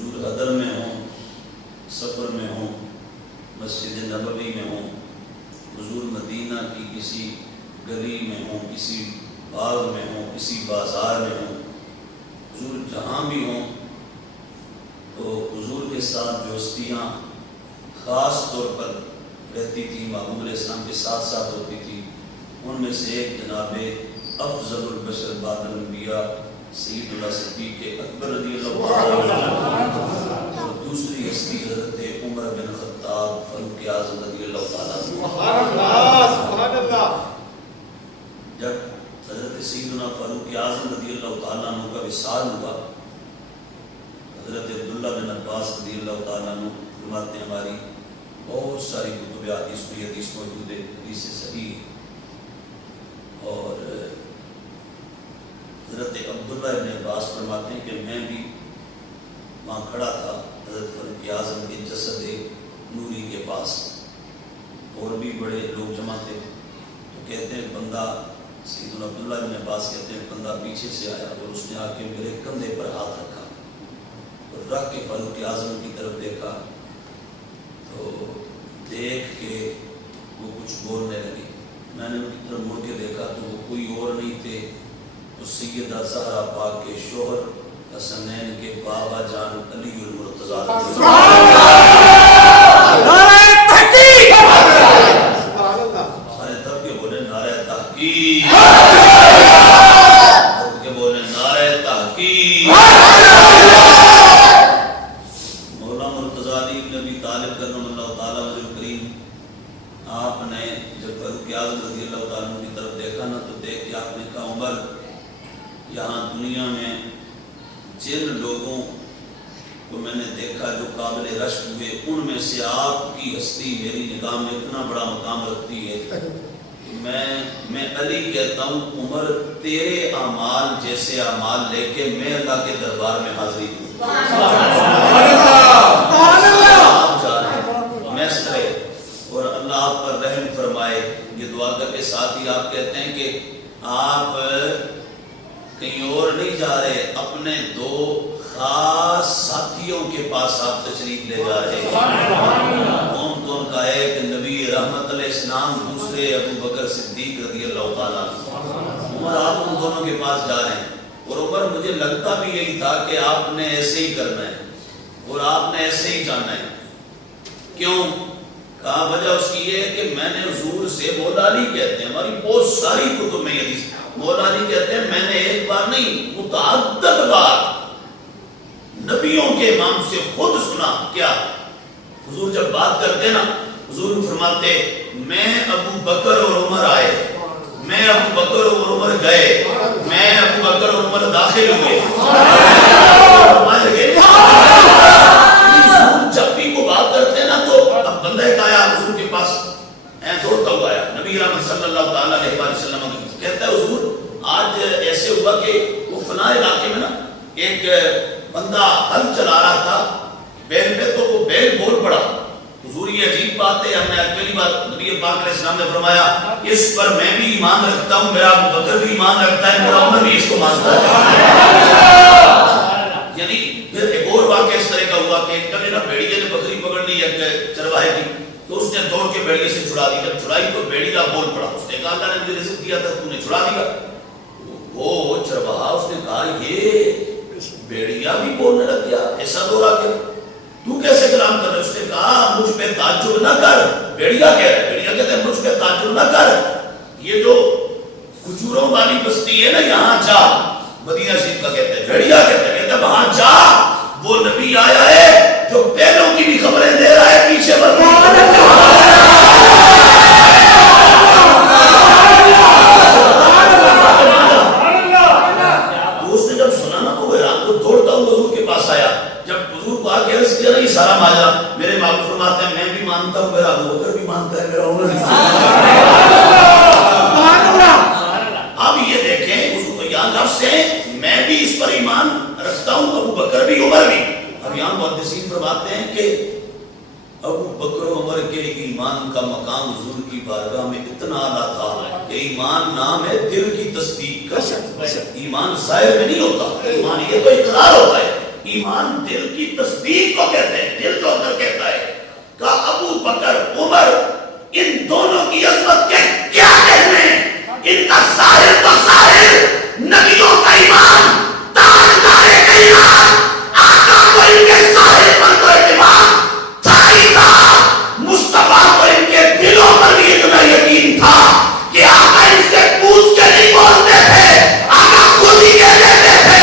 حضور حضر میں ہوں، سفر میں ہوں، مسجد نبوی میں ہوں، حضور مدینہ کی کسی گلی میں ہوں، کسی باغ میں ہوں، کسی بازار میں ہوں، حضور جہاں بھی ہوں، تو حضور کے ساتھ جو ہستیاں خاص طور پر رہتی تھی، محبوب علیہ السلام کے ساتھ ساتھ ہوتی تھی، ان میں سے ایک جناب افضل البشر بعد الانبیاء سیدنا صدیق اکبر رضی اللہ عنہ، اور دوسری ہستی حضرت عمر بن خطاب فاروق اعظم رضی اللہ تعالیٰ عنہ۔ جب حضرت سیدنا فاروق اعظم رضی اللہ تعالیٰ عنہ کا وصال ہوا، حضرت عبداللہ بن عباس رضی اللہ تعالیٰ عنہ فرماتے ہیں ہماری بہت ساری کتب حدیث میں حدیث موجود ہے، حدیث صحیح، اور حضرت عبداللہ بن عباس فرماتے ہیں کہ میں بھی وہاں کھڑا تھا حضرت فاروق اعظم کے جسد نوری کے پاس، اور بھی بڑے لوگ جمع تھے، تو کہتے ہیں بندہ، سیدنا عبداللہ بن عباس کہتے ہیں بندہ پیچھے سے آیا اور اس نے آ کے میرے کندھے پر ہاتھ رکھا اور رکھ کے فاروق اعظم کی طرف دیکھا، تو دیکھ کے وہ کچھ بولنے لگی، میں نے ان کی طرف مڑ کے دیکھا تو وہ کوئی اور نہیں تھے، تو سیدہ زہرا پاک کے شوہر حسنین کے بابا جان علی المرتضیٰ، سارے دب کے بولے نعرہ تحقیق، دب کے بولے نعرہ تحقیق۔ مولا مرتضیٰ علی بن ابی طالب کرم اللہ تعالیٰ وجہ الکریم، آپ نے جب فاروق اعظم رضی اللہ تعالیٰ کی طرف دیکھا نا، تو دیکھ کے آپ نے کہا عمر، یہاں دنیا میں جن لوگوں کو میں نے دیکھا جو قابل رشک ہوئے، ان میں سے آپ کی ہستی میری نگاہ میں اتنا بڑا مقام رکھتی ہے کہ میں علی کہتا ہوں عمر تیرے اعمال جیسے اعمال لے کے میں اللہ کے دربار میں حاضری دوں۔ آپ جا رہے ہیں میسرے، اور اللہ آپ پر رحم فرمائے، یہ دعا کر کے ساتھ ہی آپ کہتے ہیں کہ آپ کہیں اور نہیں جا رہے، اپنے دو خاص ساتھیوں کے پاس آپ تشریف لے جا رہے ہیں، کون کا ایک نبی رحمت علیہ السلام، دوسرے ابو بکر صدیق رضی اللہ تعالیٰ عنہ۔ عمر آپ ان دونوں کے پاس جا رہے ہیں، اور عمر مجھے لگتا بھی یہی تھا کہ آپ نے ایسے ہی کرنا ہے اور آپ نے ایسے ہی جانا ہے۔ کیوں؟ کہا وجہ اس کی یہ ہے کہ میں نے حضور سے، مولا علی کہتے ہیں، ہماری بہت ساری کتب میں حدیث، مولا علی کہتے ہیں میں نے ایک بار نہیں متعدد بار نبیوں کے امام سے خود سنا۔ کیا؟ حضور جب بات کرتے نا، حضور فرماتے میں ابو بکر اور عمر آئے، میں ابو بکر اور عمر گئے، میں ابو بکر اور عمر داخل ہوئے، جب بھی وہ بات کرتے نا تو اب بندہ ایک آیا حضور کے پاس، دوڑتا ہوا آیا، نبی رحمت صلی اللہ تعالیٰ علیہ وسلم کہتا ہے حضور آج ایسے ہوا کہ وہ فلاں علاقے میں نا ایک بندہ ہل چلا رہا تھا بیل پہ، تو وہ بیل بول پڑا۔ حضور یہ عجیب بات ہے، ہم نے پہلی بات نبی پاک علیہ السلام نے فرمایا اس پر میں بھی ایمان رکھتا ہوں، میرا ابو بکر بھی ایمان رکھتا ہے، میرا عمر بھی اس کو مانتا ہے۔ یعنی پھر ایک اور واقعہ اس طرح کا ہوا کہ ایک کبھی نا بھیڑیے نے بکری پکڑ لی ایک چرواہے کی، تو اس نے دوڑ کے بھیڑیے سے چھڑا دی، جب چھڑائی تو بھیڑیا بول پڑا، اس نے کہا اللہ نے مجھے رزق دیا تھا تو نے چھڑا دیا۔ وہ چرواہا اس نے کہا یہ بھیڑیا بھی بولنے لگ گیا، ایسا دورا کیا، تو کیسے کلام کر رہا ہے؟ اس نے کہا مجھ پہ تعجب نہ کر، بھیڑیا کہہ رہا ہے، بھیڑیا کہتے ہیں مجھ پہ تعجب نہ کر، یہ جو کھجوروں والی بستی ہے نا یہاں جا، مدینہ شریف کا کہتے ہیں، بھیڑیا کہتے ہیں وہاں جا، وہ نبی آیا ہے جو پہلوں کی بھی خبریں دے رہا ہے، پیچھے سارا ماجرا میرے معلوم فرماتے ہیں میں بھی مانتا ہوں، میرا ابو بکر بھی مانتا ہے، میرا عمر بھی مانتا ہے۔ اب یہ دیکھیں یہاں لفظ ہے میں بھی اس پر ایمان رکھتا ہوں، ابو بکر بھی عمر بھی۔ اب یہاں محدثین فرماتے ہیں کہ ابو بکر و عمر کے ایمان کا مقام حضور کی بارگاہ میں اتنا اعلیٰ تھا کہ ایمان نام ہے دل کی تصدیق کا، ایمان ظاہر میں نہیں ہوتا، ایمان یہ تو اقرار ہوتا ہے، ایمان دل کی تصدیق کو کہتے ہیں، دل جو اندر کہتا ہے. کہ ابو بکر عمر ان دونوں کی عظمت کے کیا کہنے ہیں. ان کا ظاہر تو ظاہر نبیوں کا ایمان، تاجدار کائنات آقا کو ان کے ظاہر پر تو اعتماد تھا ہی تھا. مصطفیٰ کو ان کے دلوں پر بھی اتنا یقین تھا کہ آقا ان سے پوچھ کے نہیں بولتے تھے، آقا خود ہی کہہ دیتے تھے.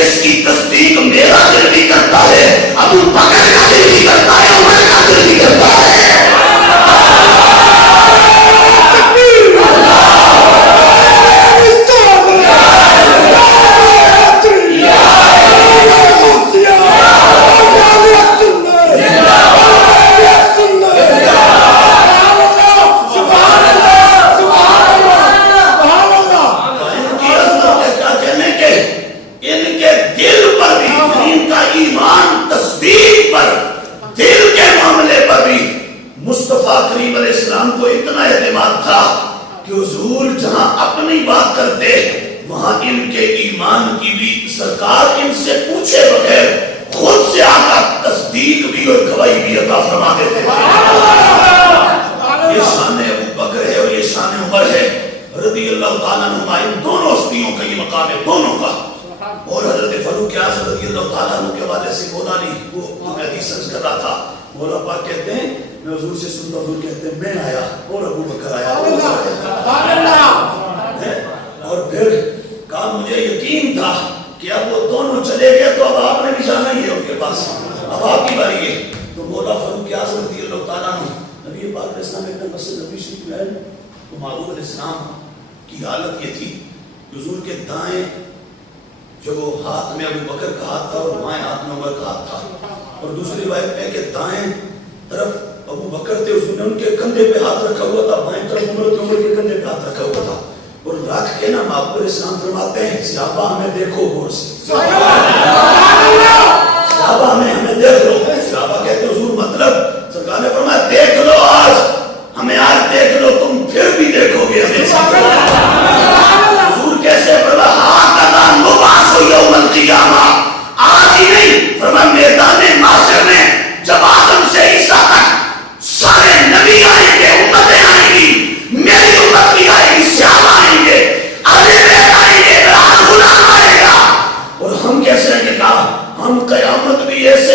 اس کی تصدیق میرا دل بھی کرتا ہے، ابو بکر کا دل بھی کرتا ہے، عمر کا دل بھی کرتا ہے. مصطفیٰ کریم علیہ السلام کو اتنا اعتماد تھا کہ حضور جہاں اپنی بات کرتے وہاں ان کے ایمان کی بھی سرکار ان سے پوچھے بغیر خود سے آقا تصدیق بھی اور گواہی بھی عطا فرما دیتے. یہ شان ابو بکر ہے اور یہ شان عمر ہے رضی اللہ تعالیٰ عنہ. ان دونوں ہستیوں کا یہ مقام ہے، دونوں کا. اور حضرت فاروق اعظم رضی اللہ تعالیٰ عنہ کے حوالے سے مولا نہیں وہ حدیث سمجھ کر رہا تھا. مولا پاک کہتے ہیں میں حضور سے سنتا، حضور کہتے ہیں میں آیا اور ابو بکر آیا. اور پھر کہا مجھے یقین تھا کہ اب وہ دونوں چلے گئے تو اب آپ نے بھی جانا ہی ہے ان کے پاس، اب آپ کی باری ہے. تو مولا فاروق اعظم رضی اللہ تعالیٰ عنہ نبی پاک علیہ السلام ایک دن مسجد نبی شریف میں آئے تو محبوب علیہ السلام کی حالت یہ تھی حضور کے دائیں جو وہ ہاتھ میں ابو بکر کا ہاتھ تھا اور بائیں ہاتھ میں عمر کا ہاتھ تھا، اور دوسری روایت میں کہ دائیں طرف ابو بکر تھے، حضور نے ان کے کندھے پہ ہاتھ رکھا ہوا تھا، بائیں طرف عمر تھے، عمر کے کندھے پہ ہاتھ رکھا ہوا تھا. اور رکھ کے نا محبوب علیہ السلام فرماتے ہیں صحابہ ہمیں دیکھو غور سے، صحابہ ہمیں دیکھ لو. صحابہ کہتے ہیں حضور مطلب؟ سرکار نے فرمایا دیکھ لو، آج ہمیں آج دیکھ لو، تم پھر بھی دیکھو گے ہمیں. حضور کیسے فرمایا ہاکذا نبعث یوم القیامہ، آج ہی نہیں فرمایا میدان محشر میں جب آدم سے عیسیٰ تک سارے نبی آئیں گے، امتیں آئیں گی، میری امت بھی آئے گی، صحابہ آئیں گے، اہل بیت آئیں گے، میرا غلام آئے گا. اور ہم کیسے آئیں گے؟ کہا ہم قیامت بھی ایسے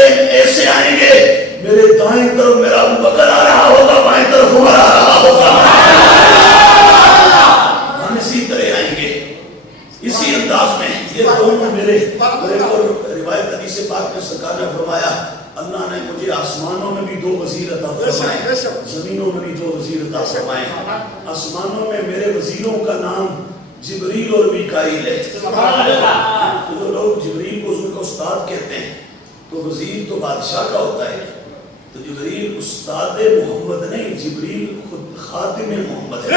آئیں گے، میرے دائیں طرف میرا ابو بکر آ رہا ہوگا، بائیں طرف عمر آ رہا ہوگا. ہم اسی طرح آئیں گے، اسی انداز میں. یہ دونوں میرے اور روایت حدیث پاک میں سرکار نے فرمایا اللہ نے مجھے آسمانوں میں بھی 2 وزیر عطا فرمائے، زمینوں میں بھی 2 وزیر عطا فرمائے. آسمانوں میں میرے وزیروں کا نام جبریل اور میکائیل ہے. جو لوگ جبریل کو حضور کا استاد کہتے ہیں تو وزیر تو بادشاہ کا ہوتا ہے، تو جبریل استاد محمد نہیں، جبریل خود خاتم محمد ہے.